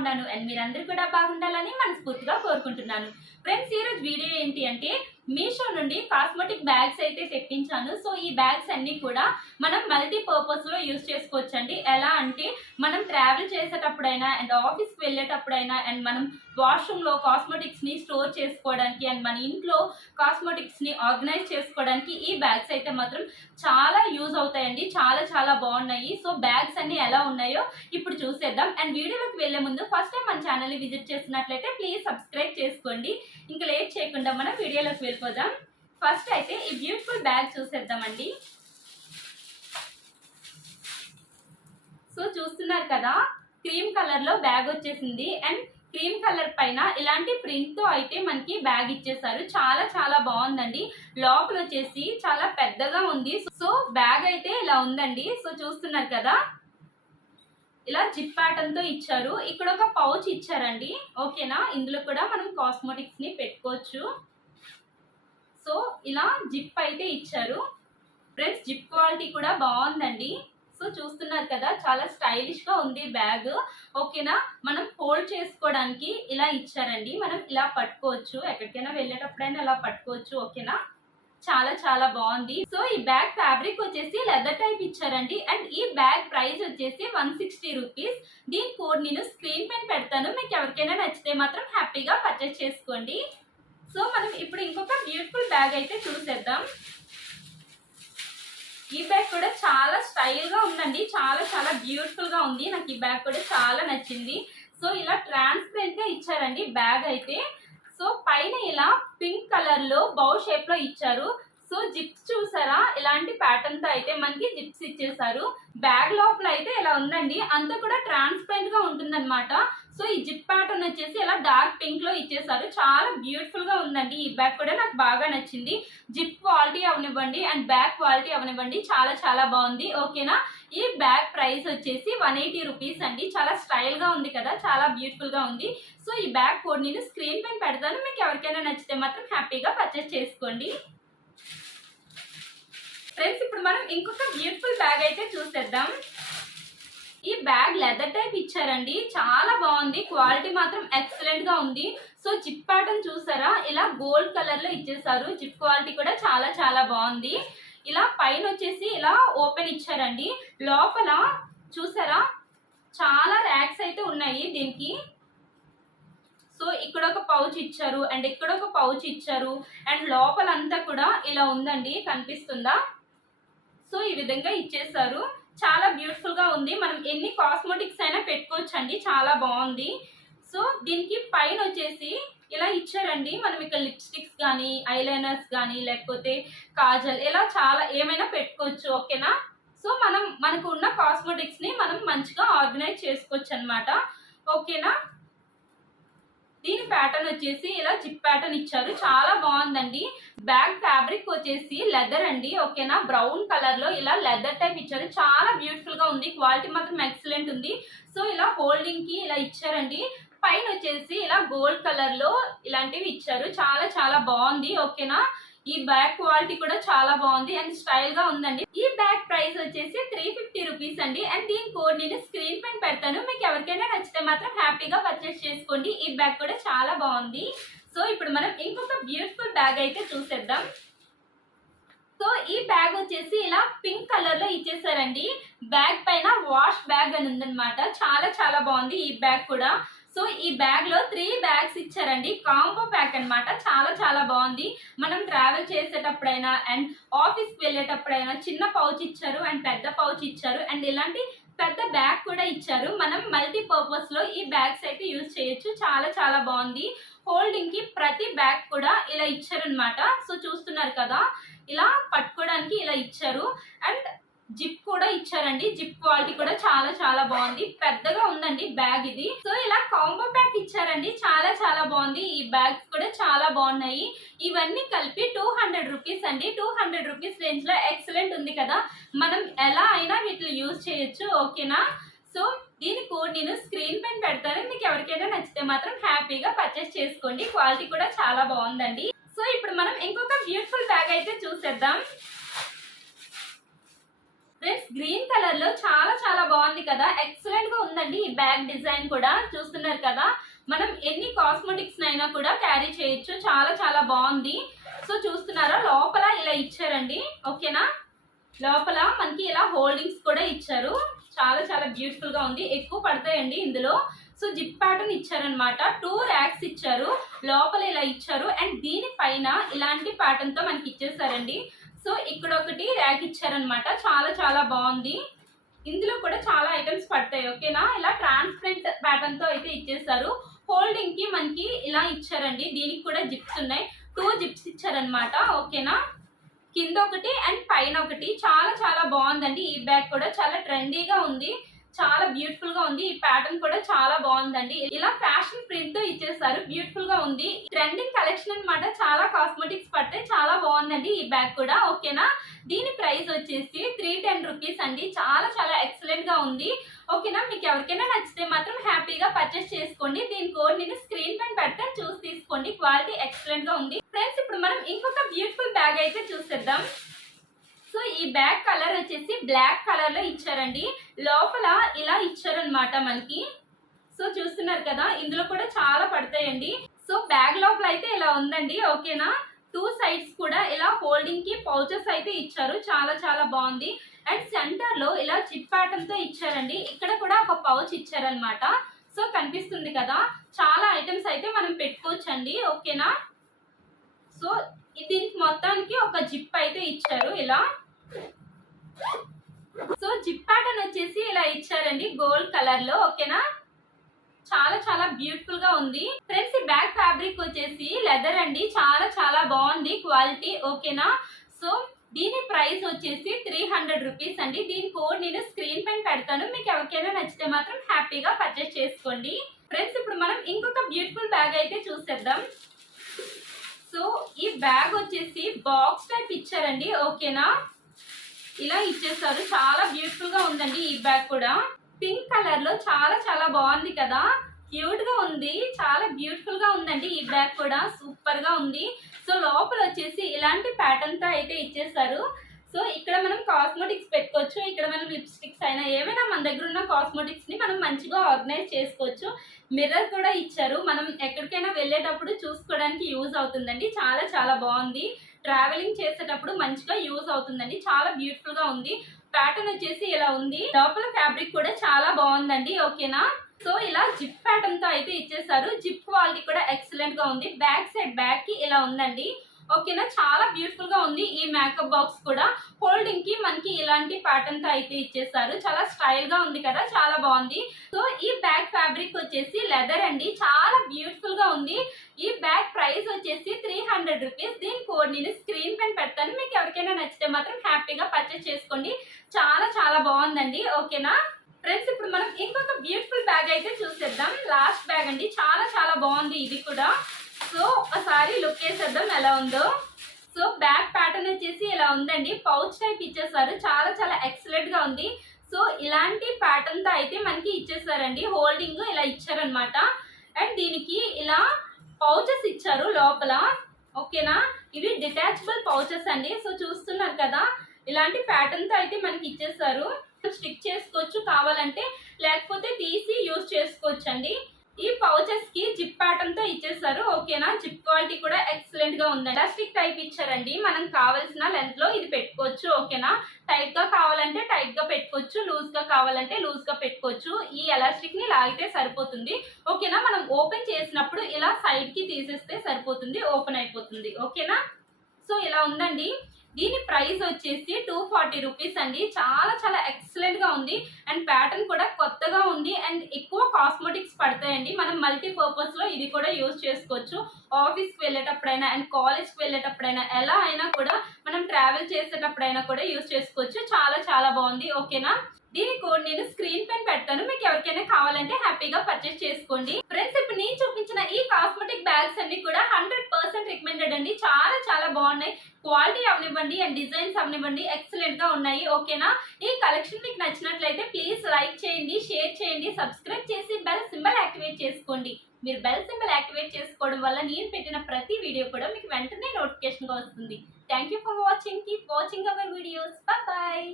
బాగున్నాను అండ్ మీరందరూ కూడా బాగుండాలని మనస్ఫూర్తిగా కోరుకుంటున్నాను. ఫ్రెండ్స్, ఈ రోజు వీడియో ఏంటి అంటే మీషో నుండి కాస్మెటిక్ బ్యాగ్స్ అయితే తెప్పించాను. సో ఈ బ్యాగ్స్ అన్ని కూడా మనం మల్టీ పర్పస్ లో యూజ్ చేసుకోవచ్చు అండి. ఎలా అంటే మనం ట్రావెల్ చేసేటప్పుడైనా అండ్ ఆఫీస్కి వెళ్ళేటప్పుడైనా అండ్ మనం వాష్రూమ్ లో కాస్మెటిక్స్ ని స్టోర్ చేసుకోవడానికి అండ్ మన ఇంట్లో కాస్మెటిక్స్ ని ఆర్గనైజ్ చేసుకోవడానికి ఈ బ్యాగ్స్ అయితే మాత్రం చాలా యూజ్ అవుతాయండి. చాలా చాలా బాగున్నాయి. సో బ్యాగ్స్ అన్ని ఎలా ఉన్నాయో ఇప్పుడు చూసేద్దాం. అండ్ వీడియోలోకి వెళ్లే ముందు ఫస్ట్ టైం మన ఛానల్ ని విజిట్ చేసినట్లయితే ప్లీజ్ సబ్స్క్రైబ్ చేసుకోండి. ఇంకా లేట్ చేయకుండా మనం వీడియోలోకి వెళ్ళిపోదాం. ఫస్ట్ అయితే ఈ బ్యూటిఫుల్ బ్యాగ్ చూసేద్దామండి. సో చూస్తున్నారు కదా, క్రీమ్ కలర్ లో బ్యాగ్ వచ్చేసింది అండ్ క్రీమ్ కలర్ పైన ఇలాంటి ప్రింట్ తో అయితే మనకి బ్యాగ్ ఇచ్చేసారు. చాలా చాలా బాగుందండి. లోపల వచ్చేసి చాలా పెద్దగా ఉంది. సో బ్యాగ్ అయితే ఇలా ఉందండి. సో చూస్తున్నారు కదా, ఇలా జిప్ ప్యాటర్న్ తో ఇచ్చారు. ఇక్కడ ఒక పౌచ్ ఇచ్చారండి. ఓకేనా, ఇందులో కూడా మనం కాస్మెటిక్స్ ని పెట్టుకోవచ్చు. సో ఇలా జిప్ అయితే ఇచ్చారు. ఫ్రెండ్స్, జిప్ క్వాలిటీ కూడా బాగుందండి. సో చూస్తున్నారు కదా, చాలా స్టైలిష్ గా ఉంది బ్యాగ్. ఓకేనా, మనం హోల్డ్ చేసుకోవడానికి ఇలా ఇచ్చారండి. మనం ఇలా పట్టుకోవచ్చు, ఎక్కడికైనా వెళ్ళేటప్పుడైనా ఇలా పట్టుకోవచ్చు. ఓకేనా, చాలా చాలా బాగుంది. సో ఈ బ్యాగ్ ఫ్యాబ్రిక్ వచ్చేసి లెదర్ టైప్ ఇచ్చారండి. అండ్ ఈ బ్యాగ్ ప్రైస్ వచ్చేసి 160 రూపీస్. దీని కోడ్ నేను స్క్రీన్ పైన పెడతాను. మీకు ఎవరికైనా నచ్చితే మాత్రం హ్యాపీగా పర్చేస్ చేసుకోండి. సో మనం ఇప్పుడు ఇంకొక బ్యూటిఫుల్ బ్యాగ్ అయితే చూసేద్దాం. ఈ బ్యాగ్ కూడా చాలా స్టైల్ గా ఉందండి. చాలా చాలా బ్యూటిఫుల్ గా ఉంది. నాకు ఈ బ్యాగ్ కూడా చాలా నచ్చింది. సో ఇలా ట్రాన్స్పరెంట్ గా ఇచ్చారండి బ్యాగ్ అయితే. సో పైన ఇలా పింక్ కలర్ లో బౌ షేప్ లో ఇచ్చారు. సో జిప్స్ చూసారా, ఇలాంటి ప్యాటర్న్ తో అయితే మనకి జిప్స్ ఇచ్చేసారు. బ్యాగ్ లోపల అయితే ఇలా ఉందండి, అంతా కూడా ట్రాన్స్పరెంట్ గా ఉంటుందన్నమాట. సో ఈ జిప్ ప్యాటర్న్ వచ్చేసి ఇలా డార్క్ పింక్ లో ఇచ్చేసారు. చాలా బ్యూటిఫుల్ గా ఉందండి. ఈ బ్యాగ్ కూడా నాకు బాగా నచ్చింది. జిప్ క్వాలిటీ అవనివ్వండి అండ్ బ్యాగ్ క్వాలిటీ అవనివ్వండి, చాలా చాలా బాగుంది. ఓకేనా, ఈ బ్యాగ్ ప్రైస్ వచ్చేసి 180 రూపీస్ అండి. చాలా స్టైల్ గా ఉంది కదా, చాలా బ్యూటిఫుల్ గా ఉంది. సో ఈ బ్యాగ్ కోడ్ నేను స్క్రీన్ పైన పెడతాను. మీకు ఎవరికైనా నచ్చితే మాత్రం హ్యాపీగా పర్చేస్ చేసుకోండి. ఫ్రెండ్స్, ఇప్పుడు మనం ఇంకొక బ్యూటిఫుల్ బ్యాగ్ అయితే చూసేద్దాం. ఈ బ్యాగ్ లెదర్ టైప్ ఇచ్చారండి. చాలా బాగుంది. క్వాలిటీ మాత్రం ఎక్సలెంట్ గా ఉంది. సో జిప్ ప్యాటర్న్ చూసారా, ఇలా గోల్డ్ కలర్ లో ఇచ్చేసారు. జిప్ క్వాలిటీ కూడా చాలా చాలా బాగుంది. ఇలా పైన వచ్చేసి ఇలా ఓపెన్ ఇచ్చారండి. లోపల చూసారా, చాలా ర్యాక్స్ అయితే ఉన్నాయి దీనికి. సో ఇక్కడ ఒక పౌచ్ ఇచ్చారు అండ్ ఇక్కడ ఒక పౌచ్ ఇచ్చారు అండ్ లోపలంతా కూడా ఇలా ఉందండి, కనిపిస్తుందా? సో ఈ విధంగా ఇచ్చేసారు. చాలా బ్యూటిఫుల్ గా ఉంది. మనం ఎన్ని కాస్మెటిక్స్ అయినా పెట్టుకోవచ్చు అండి. చాలా బాగుంది. సో దీనికి పైన వచ్చేసి ఇలా ఇచ్చారండి. మనం ఇక్కడ లిప్స్టిక్స్ కానీ ఐలైనర్స్ కానీ లేకపోతే కాజల్ ఇలా చాలా ఏమైనా పెట్టుకోవచ్చు. ఓకేనా, సో మనకు ఉన్న కాస్మెటిక్స్ ని మనం మంచిగా ఆర్గనైజ్ చేసుకోవచ్చు అనమాట. ఓకేనా, దీని ప్యాటర్న్ వచ్చేసి ఇలా జిప్ ప్యాటర్న్ ఇచ్చారు. చాలా బాగుందండి. బ్యాగ్ ఫ్యాబ్రిక్ వచ్చేసి లెదర్ అండి. ఓకేనా, బ్రౌన్ కలర్ లో ఇలా లెదర్ టైప్ ఇచ్చారు. చాలా బ్యూటిఫుల్ గా ఉంది. క్వాలిటీ మాత్రం ఎక్సలెంట్ ఉంది. సో ఇలా హోల్డింగ్ కి ఇలా ఇచ్చారండి. పైన వచ్చేసి ఇలా గోల్డ్ కలర్ లో ఇలాంటివి ఇచ్చారు. చాలా చాలా బాగుంది. ఓకేనా, ఈ బ్యాగ్ క్వాలిటీ కూడా చాలా బాగుంది అండ్ స్టైల్ గా ఉందండి. ఈ బ్యాగ్ ప్రైస్ వచ్చేసి 350 రూపీస్ అండి. అండ్ దీని కోడ్ నేను స్క్రీన్ పైన పెడతాను. మీకు ఎవరికైనా నచ్చితే మాత్రం హ్యాపీగా పర్చేస్ చేసుకోండి. ఈ బ్యాగ్ కూడా చాలా బాగుంది. సో ఇప్పుడు మనం ఇంకొక బ్యూటిఫుల్ బ్యాగ్ అయితే చూసేద్దాం. సో ఈ బ్యాగ్ వచ్చేసి ఇలా పింక్ కలర్ లో ఇచ్చేసారండి. బ్యాగ్ పైన వాష్ బ్యాగ్ అని ఉందన్నమాట. చాలా చాలా బాగుంది ఈ బ్యాగ్ కూడా. సో ఈ బ్యాగ్ లో 3 బ్యాగ్స్ ఇచ్చారండి. కాంబో ప్యాక్ అన్నమాట. చాలా చాలా బాగుంది. మనం ట్రావెల్ చేసేటప్పుడైనా అండ్ ఆఫీస్ కి వెళ్ళేటప్పుడైనా చిన్న పౌచ్ ఇచ్చారు అండ్ పెద్ద పౌచ్ ఇచ్చారు అండ్ ఇలాంటి పెద్ద బ్యాగ్ కూడా ఇచ్చారు. మనం మల్టీ పర్పస్ లో ఈ బ్యాగ్స్ అయితే యూజ్ చేయొచ్చు. చాలా చాలా బాగుంది. హోల్డింగ్ కి ప్రతి బ్యాగ్ కూడా ఇలా ఇచ్చారనమాట. సో చూస్తున్నారు కదా, ఇలా పట్టుకోవడానికి ఇలా ఇచ్చారు అండ్ జిప్ కూడా ఇచ్చారండి. జిప్ క్వాలిటీ కూడా చాలా చాలా బాగుంది. పెద్దగా ఉందండి బ్యాగ్ ఇది. సో ఇలా కాంబో ప్యాక్ ఇచ్చారండి. చాలా చాలా బాగుంది. ఈ బ్యాగ్స్ కూడా చాలా బాగున్నాయి. ఇవన్నీ కలిపి 200 రూపీస్ అండి. 200 రూపీస్ రేంజ్ లో ఎక్సలెంట్ ఉంది కదా. మనం ఎలా అయినా వీటిని యూజ్ చేయొచ్చు. ఓకేనా, సో దీని కోడ్ నేను స్క్రీన్ పైన పెడతాను. మీకు ఎవరికైనా నచ్చితే మాత్రం హ్యాపీగా పర్చేస్ చేసుకోండి. క్వాలిటీ కూడా చాలా బాగుందండి. సో ఇప్పుడు మనం ఇంకొక బ్యూటిఫుల్ బ్యాగ్ అయితే చూసేద్దాం. ఫ్రెండ్స్ గ్రీన్ కలర్ లో చాలా చాలా బాగుంది కదా, ఎక్సలెంట్ గా ఉందండి. ఈ బ్యాగ్ డిజైన్ కూడా చూస్తున్నారు కదా, మనం ఎన్ని కాస్మెటిక్స్ అయినా కూడా క్యారీ చేయొచ్చు. చాలా చాలా బాగుంది. సో చూస్తున్నారా, లోపల ఇలా ఇచ్చారండి. ఓకేనా, లోపల మనకి ఇలా హోల్డింగ్స్ కూడా ఇచ్చారు. చాలా చాలా బ్యూటిఫుల్ గా ఉంది. ఎక్కువ పడతాయండి ఇందులో. సో జిప్ ప్యాటర్న్ ఇచ్చారనమాట. 2 ర్యాక్స్ ఇచ్చారు, లోపల ఇలా ఇచ్చారు. అండ్ దీనిపైన ఇలాంటి ప్యాటర్న్ తో మనకి ఇచ్చేసారండి. సో ఇక్కడ ఒకటి ర్యాక్ ఇచ్చారనమాట. చాలా చాలా బాగుంది. ఇందులో కూడా చాలా ఐటమ్స్ పడతాయి. ఓకేనా, ఇలా ట్రాన్స్పరెంట్ ప్యాటర్న్ తో అయితే ఇచ్చేసారు. హోల్డింగ్ కి మనకి ఇలా ఇచ్చారండి. దీనికి కూడా జిప్స్ ఉన్నాయి. 2 జిప్స్ ఇచ్చారనమాట. ఓకేనా, కింద ఒకటి అండ్ పైన ఒకటి. చాలా చాలా బాగుందండి. ఈ బ్యాగ్ కూడా చాలా ట్రెండీగా ఉంది, చాలా బ్యూటిఫుల్ గా ఉంది. ఈ ప్యాటర్న్ కూడా చాలా బాగుందండి. ఇలా ఫ్యాషన్ ప్రింట్ తో ఇచ్చేసారు. బ్యూటిఫుల్ గా ఉంది. ట్రెండింగ్ కలెక్షన్ అన్నమాట. చాలా కాస్మెటిక్స్ పడితే చాలా బాగుందండి ఈ బ్యాగ్ కూడా. ఓకేనా, దీని ప్రైస్ వచ్చేసి 310 రూపీస్ అండి. చాలా చాలా ఎక్సలెంట్ గా ఉంది. ఓకేనా, మీకు ఎవరికైనా నచ్చితే మాత్రం హ్యాపీగా పర్చేస్ చేసుకోండి. దీని కోడ్ నేను స్క్రీన్ పైన పెడితే చూసి తీసుకోండి. క్వాలిటీ ఎక్సలెంట్ గా ఉంది. ఫ్రెండ్స్ ఇప్పుడు మనం ఇంకొక బ్యూటిఫుల్ బ్యాగ్ అయితే చూసేద్దాం. సో ఈ బ్యాగ్ కలర్ వచ్చేసి బ్లాక్ కలర్ లో ఇచ్చారండి. లోపల ఇలా ఇచ్చారనమాట మనకి. సో చూస్తున్నారు కదా, ఇందులో కూడా చాలా పడతాయండి. సో బ్యాగ్ లోపల అయితే ఇలా ఉందండి. ఓకేనా, 2 సైడ్స్ కూడా ఇలా హోల్డింగ్ కి పౌచెస్ అయితే ఇచ్చారు. చాలా చాలా బాగుంది. అండ్ సెంటర్ లో ఇలా జిప్ ప్యాటర్న్ తో ఇచ్చారండి. ఇక్కడ కూడా ఒక పౌచ్ ఇచ్చారనమాట. సో కనిపిస్తుంది కదా, చాలా ఐటమ్స్ అయితే మనం పెట్టుకోవచ్చండి. ఓకేనా, సో దీనికి మొత్తానికి ఒక జిప్ అయితే ఇచ్చారు ఇలా. సో జిప్ ప్యాటర్న్ వచ్చేసి ఇలా ఇచ్చారండి గోల్డ్ కలర్ లో. ఓకేనా, చాలా చాలా బ్యూటిఫుల్ గా ఉంది. ఫ్రెండ్స్ ఈ బ్యాగ్ ఫ్యాబ్రిక్ వచ్చేసి లెదర్ అండి. చాలా చాలా బాగుంది క్వాలిటీ. ఓకేనా, సో దీని ప్రైస్ వచ్చేసి 300 రూపీస్ అండి. దీని కోడ్ నేను స్క్రీన్ పైన పెడతాను. మీకు ఎవరికైనా నచ్చితే మాత్రం హ్యాపీగా పర్చేస్ చేసుకోండి. ఫ్రెండ్స్ ఇప్పుడు మనం ఇంకొక బ్యూటిఫుల్ బ్యాగ్ అయితే చూసేద్దాం. సో ఈ బ్యాగ్ వచ్చేసి బాక్స్ టైప్ ఇచ్చారండి. ఓకేనా, ఇలా ఇచ్చేసారు. చాలా బ్యూటిఫుల్ గా ఉందండి ఈ బ్యాగ్ కూడా. పింక్ కలర్ లో చాలా చాలా బాగుంది కదా, క్యూట్ గా ఉంది. చాలా బ్యూటిఫుల్ గా ఉందండి ఈ బ్యాగ్ కూడా. సూపర్ గా ఉంది. సో లోపల వచ్చేసి ఇలాంటి ప్యాటర్న్ తో అయితే ఇచ్చేసారు. సో ఇక్కడ మనం కాస్మెటిక్స్ పెట్టుకోవచ్చు. ఇక్కడ మనం లిప్స్టిక్స్ అయినా ఏమైనా మన దగ్గర ఉన్న కాస్మెటిక్స్ ని మనం మంచిగా ఆర్గనైజ్ చేసుకోవచ్చు. మిర్రర్ కూడా ఇచ్చారు. మనం ఎక్కడికైనా వెళ్ళేటప్పుడు చూసుకోవడానికి యూజ్ అవుతుందండి. చాలా చాలా బాగుంది. ట్రావెలింగ్ చేసేటప్పుడు మంచిగా యూజ్ అవుతుందండి. చాలా బ్యూటిఫుల్ గా ఉంది. ప్యాటర్న్ వచ్చేసి ఇలా ఉంది. లోపల ఫ్యాబ్రిక్ కూడా చాలా బాగుందండి. ఓకేనా, సో ఇలా జిప్ ప్యాటర్న్ తో అయితే ఇచ్చేసారు. జిప్ క్వాలిటీ కూడా ఎక్సలెంట్ గా ఉంది. బ్యాక్ సైడ్ బ్యాక్ కి ఇలా ఉందండి. ఓకేనా, చాలా బ్యూటిఫుల్ గా ఉంది. ఈ మేకప్ బాక్స్ కూడా హోల్డింగ్ కి మనకి ఇలాంటి ప్యాటర్న్ తో అయితే ఇచ్చేసారు. చాలా స్టైల్ గా ఉంది కదా, చాలా బాగుంది. సో ఈ బ్యాగ్ ఫ్యాబ్రిక్ వచ్చేసి లెదర్ అండి. చాలా బ్యూటిఫుల్ గా ఉంది. ఈ బ్యాగ్ ప్రైస్ వచ్చేసి 300 రూపీస్. దీని కోడ్ నేను స్క్రీన్ పైన పెడతాను. మీకు ఎవరికైనా నచ్చితే మాత్రం హ్యాపీగా పర్చేస్ చేసుకోండి. చాలా చాలా బాగుందండి. ఓకేనా ఫ్రెండ్స్ ఇప్పుడు మనం ఇంకొక బ్యూటిఫుల్ బ్యాగ్ అయితే చూసేద్దాం. లాస్ట్ బ్యాగ్ అండి. చాలా చాలా బాగుంది ఇది కూడా. సో ఒకసారి లుక్ వేసేద్దాం ఎలా ఉందో. సో బ్యాక్ ప్యాటర్న్ వచ్చేసి ఇలా ఉందండి. పౌచ్ టైప్ ఇచ్చేసారు. చాలా చాలా ఎక్సలెంట్ గా ఉంది. సో ఇలాంటి ప్యాటర్న్ తో అయితే మనకి ఇచ్చేసారండి. హోల్డింగ్ ఇలా ఇచ్చారనమాట. అండ్ దీనికి ఇలా పౌచెస్ ఇచ్చారు లోపల. ఓకేనా, ఇవి డిటాచబుల్ పౌచెస్ అండి. సో చూస్తున్నారు కదా, ఇలాంటి ప్యాటర్న్ తో అయితే మనకి ఇచ్చేసారు. స్టిక్ చేసుకోవచ్చు కావాలంటే, లేకపోతే తీసి యూజ్ చేసుకోవచ్చు అండి. ఈ పౌచెస్ కి జిప్ ప్యాటర్న్ తో ఇచ్చేసారు. ఓకేనా, జిప్ క్వాలిటీ కూడా ఎక్సలెంట్ గా ఉంది. ఎలాస్టిక్ టైప్ ఇచ్చారండి. మనం కావాల్సిన లెంత్ లో ఇది పెట్టుకోవచ్చు. ఓకేనా, టైట్ గా కావాలంటే టైట్ గా పెట్టుకోవచ్చు, లూజ్ గా కావాలంటే లూజ్ గా పెట్టుకోవచ్చు. ఈ ఎలాస్టిక్ ని లాగితే సరిపోతుంది. ఓకేనా, మనం ఓపెన్ చేసినప్పుడు ఇలా సైడ్ కి తీసేస్తే సరిపోతుంది, ఓపెన్ అయిపోతుంది. ఓకేనా, సో ఇలా ఉందండి. దీని ప్రైస్ వచ్చేసి 240 రూపీస్ అండి. చాలా చాలా ఎక్సలెంట్ గా ఉంది. అండ్ ప్యాటర్న్ కూడా కొత్తగా ఉంది. అండ్ ఎక్కువ కాస్మెటిక్స్ పడతాయండి. మనం మల్టీపర్పస్ లో ఇది కూడా యూజ్ చేసుకోవచ్చు. ఆఫీస్ కి వెళ్ళేటప్పుడైనా అండ్ కాలేజ్ కి వెళ్ళేటప్పుడైనా ఎలా అయినా కూడా మనం ట్రావెల్ చేసేటప్పుడైనా కూడా యూజ్ చేసుకోవచ్చు. చాలా చాలా బాగుంది. ఓకేనా, దీని కోడ్ నేను స్క్రీన్ పైన పెడతాను. మీకు ఎవరికైనా కావాలంటే హ్యాపీగా పర్చేస్ చేసుకోండి. ఫ్రెండ్స్ ఇప్పుడు నేను చూపించిన ఈ కాస్మెటిక్ బ్యాగ్స్ అన్ని కూడా 100% రికమెండెడ్ అండి. చాలా చాలా బాగున్నాయి. క్వాలిటీ అవనివ్వండి అండ్ డిజైన్స్ అవనివ్వండి ఎక్సలెంట్ గా ఉన్నాయి. ఓకేనా, ఈ కలెక్షన్ మీకు నచ్చినట్లయితే ప్లీజ్ లైక్ చేయండి, షేర్ చేయండి, సబ్స్క్రైబ్ చేసి బెల్ సింబల్ యాక్టివేట్ చేసుకోండి. మీరు బెల్ సింబల్ యాక్టివేట్ చేసుకోవడం వల్ల నేను పెట్టిన ప్రతి వీడియో కూడా మీకు వెంటనే నోటిఫికేషన్ గా వస్తుంది. Thank you for watching. Keep watching our videos. Bye.